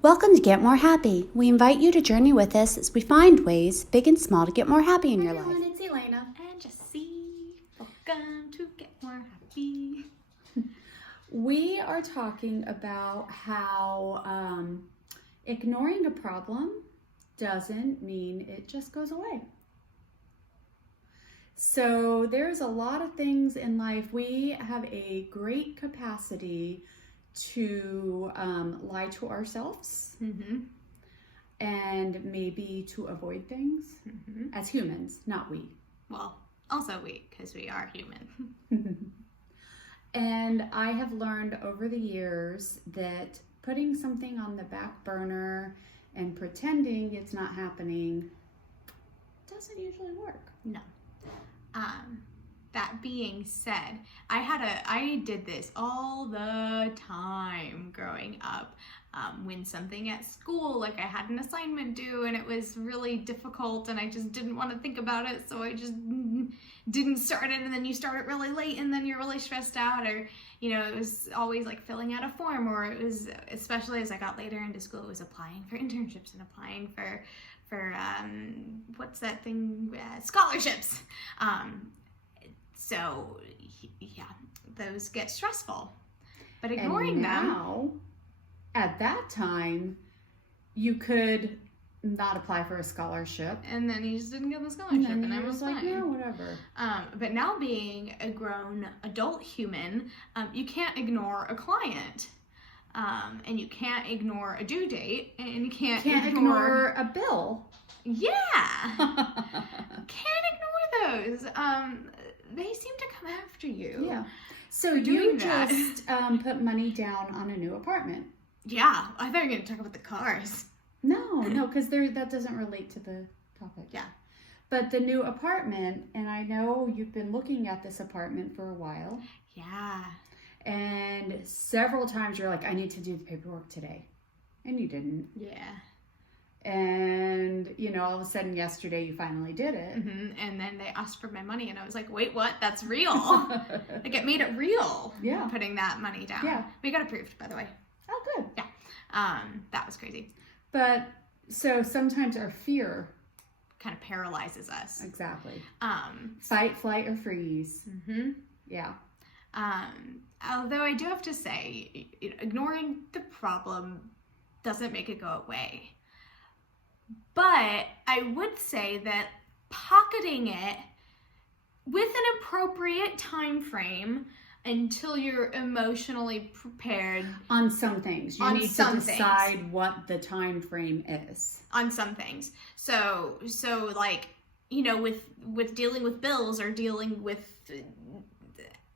Welcome to Get More Happy. We invite you to journey with us as we find ways, big and small, to get more happy in your life. It's Elena and Jessie. Welcome to Get More Happy. We are talking about how ignoring a problem doesn't mean it just goes away. So there's a lot of things in life. We have a great capacity to lie to ourselves and maybe to avoid things as humans, not we. Well, also we, because we are human. And I have learned over the years that putting something on the back burner and pretending it's not happening doesn't usually work. No. That being said, I did this all the time growing up. When something at school, like I had an assignment due and it was really difficult and I just didn't want to think about it, so I just didn't start it, and then you start it really late and then you're really stressed out, or it was always like filling out a form, or it was, especially as I got later into school, it was applying for internships and applying for what's that thing, scholarships. So yeah, those get stressful, but ignoring them. At that time, you could not apply for a scholarship, and then you just didn't get the scholarship, and I was like, yeah, whatever. But now, being a grown adult human, you can't ignore a client, and you can't ignore a due date, and you can't ignore a bill. Yeah, can't ignore those. They seem to come after you. Yeah. So you just put money down on a new apartment. Yeah, I thought you were going to talk about the cars. No, because that doesn't relate to the topic. Yeah. But the new apartment, and I know you've been looking at this apartment for a while. Yeah. And several times you're like, I need to do the paperwork today. And you didn't. Yeah. And, all of a sudden yesterday you finally did it. And then they asked for my money and I was like, wait, what? That's real. Like, it made it real. Yeah. Putting that money down. Yeah. We got approved, by the way. Oh, good. Yeah. That was crazy. But so sometimes our fear kind of paralyzes us. Exactly. Fight, flight, or freeze. Yeah. Although I do have to say, ignoring the problem doesn't make it go away. But I would say that pocketing it with an appropriate time frame until you're emotionally prepared. On some things. You need to decide what the time frame is. On some things. So like, with dealing with bills or dealing with,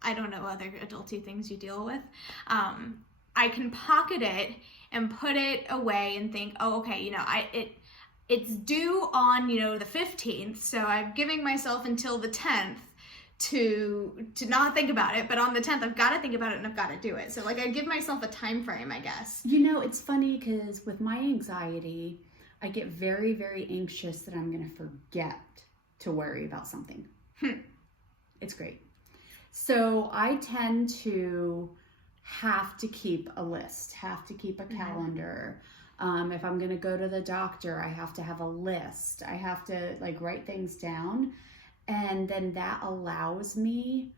I don't know, other adulty things you deal with, I can pocket it and put it away and think, oh, okay, it's due on, the 15th, so I'm giving myself until the 10th to not think about it, but on the 10th I've got to think about it and I've got to do it. So like, I give myself a time frame, I guess. It's funny because with my anxiety, I get very, very anxious that I'm going to forget to worry about something. It's great. So I tend to have to keep a list, have to keep a calendar. If I'm going to go to the doctor, I have to have a list. I have to write things down. And then that allows me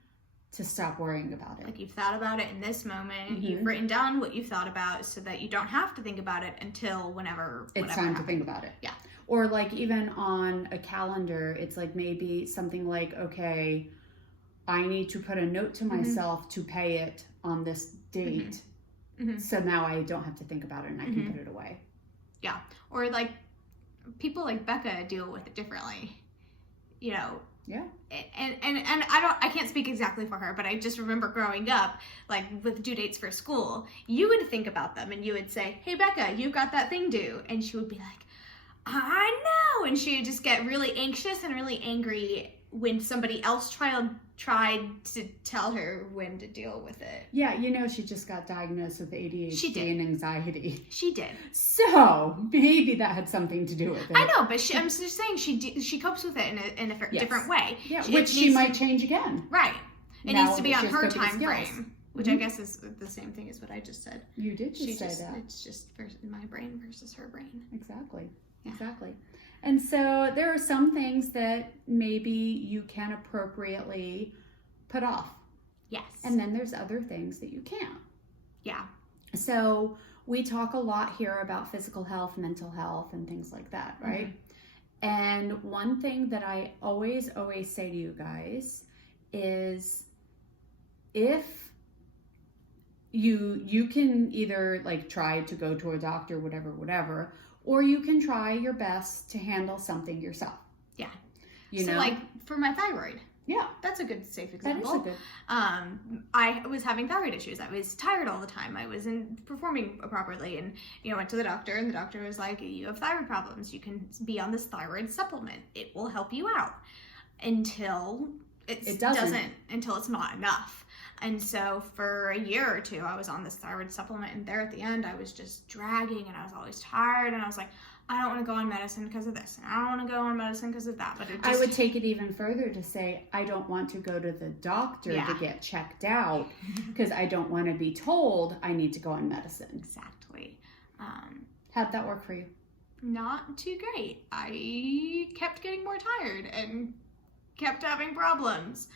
to stop worrying about it. Like, you've thought about it in this moment. You've written down what you've thought about so that you don't have to think about it until whenever it's time to think about it. Yeah. Or even on a calendar, it's maybe something like, okay, I need to put a note to myself to pay it on this date. So now I don't have to think about it and I can put it away. Yeah. Or people like Becca deal with it differently. Yeah. And I can't speak exactly for her, but I just remember growing up, with due dates for school, you would think about them and you would say, hey, Becca, you've got that thing due. And she would be like, I know. And she would just get really anxious and really angry when somebody else tried to tell her when to deal with it. Yeah, she just got diagnosed with ADHD and anxiety. She did. So maybe that had something to do with it. I know, but I'm just saying she copes with it in a different way. Yeah, which she might change again. Right. It needs to be on her time frame. which I guess is the same thing as what I just said. You did just say that. It's just my brain versus her brain. Exactly. Yeah. Exactly. And so there are some things that maybe you can appropriately put off. Yes. And then there's other things that you can't. Yeah. So we talk a lot here about physical health, mental health, and things like that, right? And one thing that I always say to you guys is, if you can either like try to go to a doctor, whatever, or you can try your best to handle something yourself. Yeah. You so know? like for my thyroid. Yeah. That's a good safe example. That is a good. I was having thyroid issues. I was tired all the time. I wasn't performing properly, and went to the doctor, and the doctor was like, "You have thyroid problems. You can be on this thyroid supplement. It will help you out until it doesn't until it's not enough." And so for a year or two, I was on this thyroid supplement, and there at the end, I was just dragging, and I was always tired, and I was like, I don't want to go on medicine because of this, and I don't want to go on medicine because of that. But it just... I would take it even further to say, I don't want to go to the doctor to get checked out because I don't want to be told I need to go on medicine. Exactly. How'd that work for you? Not too great. I kept getting more tired and kept having problems.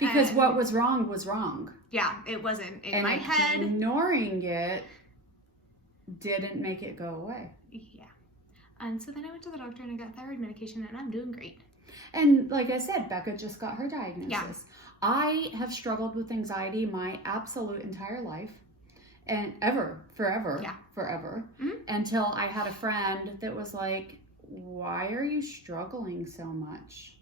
Because what was wrong was wrong. Yeah, it wasn't in and my head. Ignoring it didn't make it go away. Yeah. And so then I went to the doctor and I got thyroid medication, and I'm doing great. And like I said, Becca just got her diagnosis. Yeah. I have struggled with anxiety my absolute entire life, and forever, until I had a friend that was like, why are you struggling so much?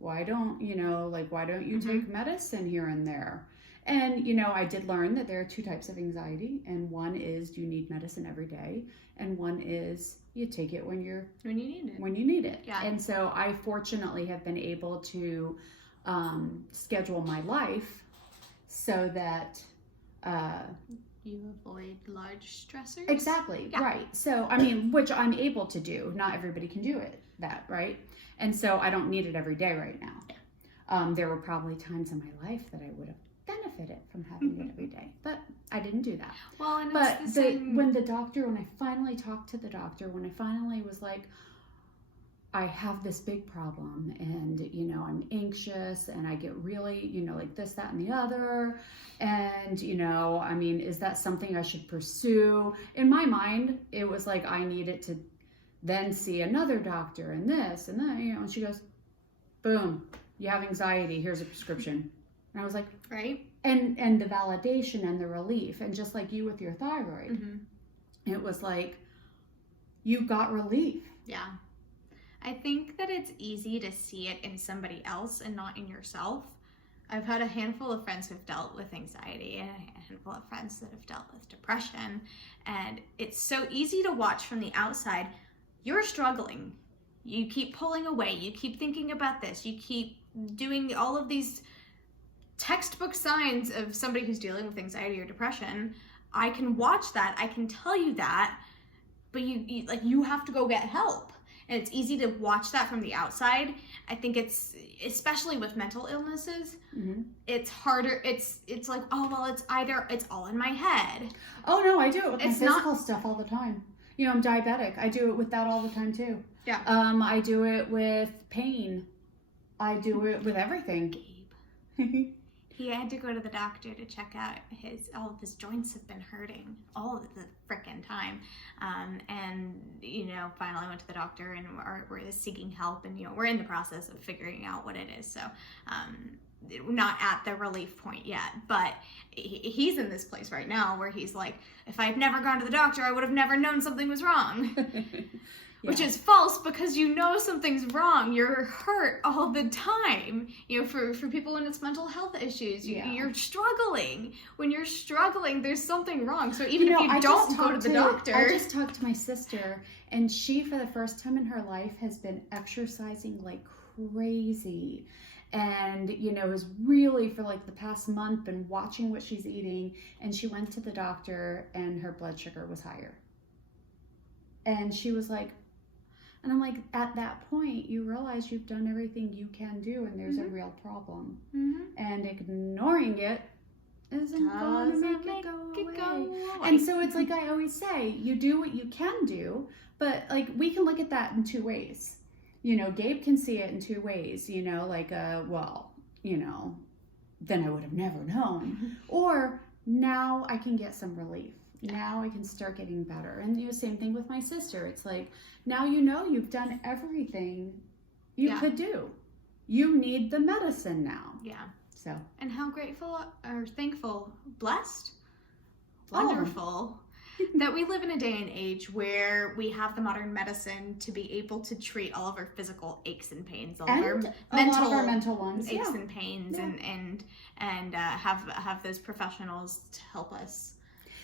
Why don't you take medicine here and there? And, I did learn that there are two types of anxiety, and one is you need medicine every day, and one is you take it when you need it. Yeah. And so I fortunately have been able to schedule my life so that you avoid large stressors. Exactly. Yeah. Right. So, which I'm able to do. Not everybody can do that, right? And so I don't need it every day right now. Yeah. There were probably times in my life that I would have benefited from having it every day, but I didn't do that. Well, and but it's the same... when I finally talked to the doctor, when I finally was like, I have this big problem, and I'm anxious, and I get really like this, that, and the other, and is that something I should pursue? In my mind, it was like I needed to then see another doctor, and this and that, and she goes, boom, you have anxiety, here's a prescription. And I was like, right. And the validation and the relief, and just like you with your thyroid, it was like you got relief. Yeah. I think that it's easy to see it in somebody else and not in yourself. I've had a handful of friends who've dealt with anxiety and a handful of friends that have dealt with depression. And it's so easy to watch from the outside. You're struggling. You keep pulling away. You keep thinking about this. You keep doing all of these textbook signs of somebody who's dealing with anxiety or depression. I can watch that. I can tell you that. But you have to go get help. And it's easy to watch that from the outside. I think it's, especially with mental illnesses, it's harder. It's like, oh, well, it's all in my head. Oh, no, I do it with my physical stuff all the time. I'm diabetic. I do it with that all the time, too. Yeah. I do it with pain. I do it with everything. Gabe. He had to go to the doctor to check out all of his joints have been hurting all of the frickin' time. And finally went to the doctor, and we're seeking help, and, we're in the process of figuring out what it is. So, not at the relief point yet, but he's in this place right now where he's like, if I had never gone to the doctor, I would have never known something was wrong. Yeah. Which is false, because something's wrong. You're hurt all the time. For people when it's mental health issues, you're struggling. When you're struggling, there's something wrong. So even if you don't go to the doctor. I just talked to my sister, and she, for the first time in her life, has been exercising like crazy. And, has really, for like the past month, been watching what she's eating. And she went to the doctor, and her blood sugar was higher. And she was like, and I'm like, at that point, you realize you've done everything you can do, and there's a real problem. And ignoring it isn't going to make it go away. And so it's like I always say, you do what you can do, but like we can look at that in two ways. You know, Gabe can see it in two ways, you know, like, well, you know, then I would have never known. Or now I can get some relief. Now I can start getting better. And the same thing with my sister. It's like, now you know you've done everything you could do. You need the medicine now. Yeah. So. And how grateful or thankful, blessed, wonderful that we live in a day and age where we have the modern medicine to be able to treat all of our physical aches and pains, all and of a lot of our mental ones, aches and pains, and have those professionals to help us.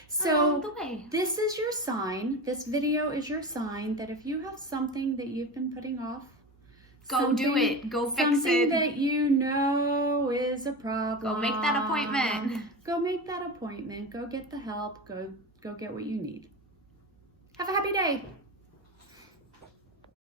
So the way. This is your sign. This video is your sign that if you have something that you've been putting off, go do it. Go fix it. Something that you know is a problem. Go make that appointment. Go make that appointment. Go get the help. Go get what you need. Have a happy day.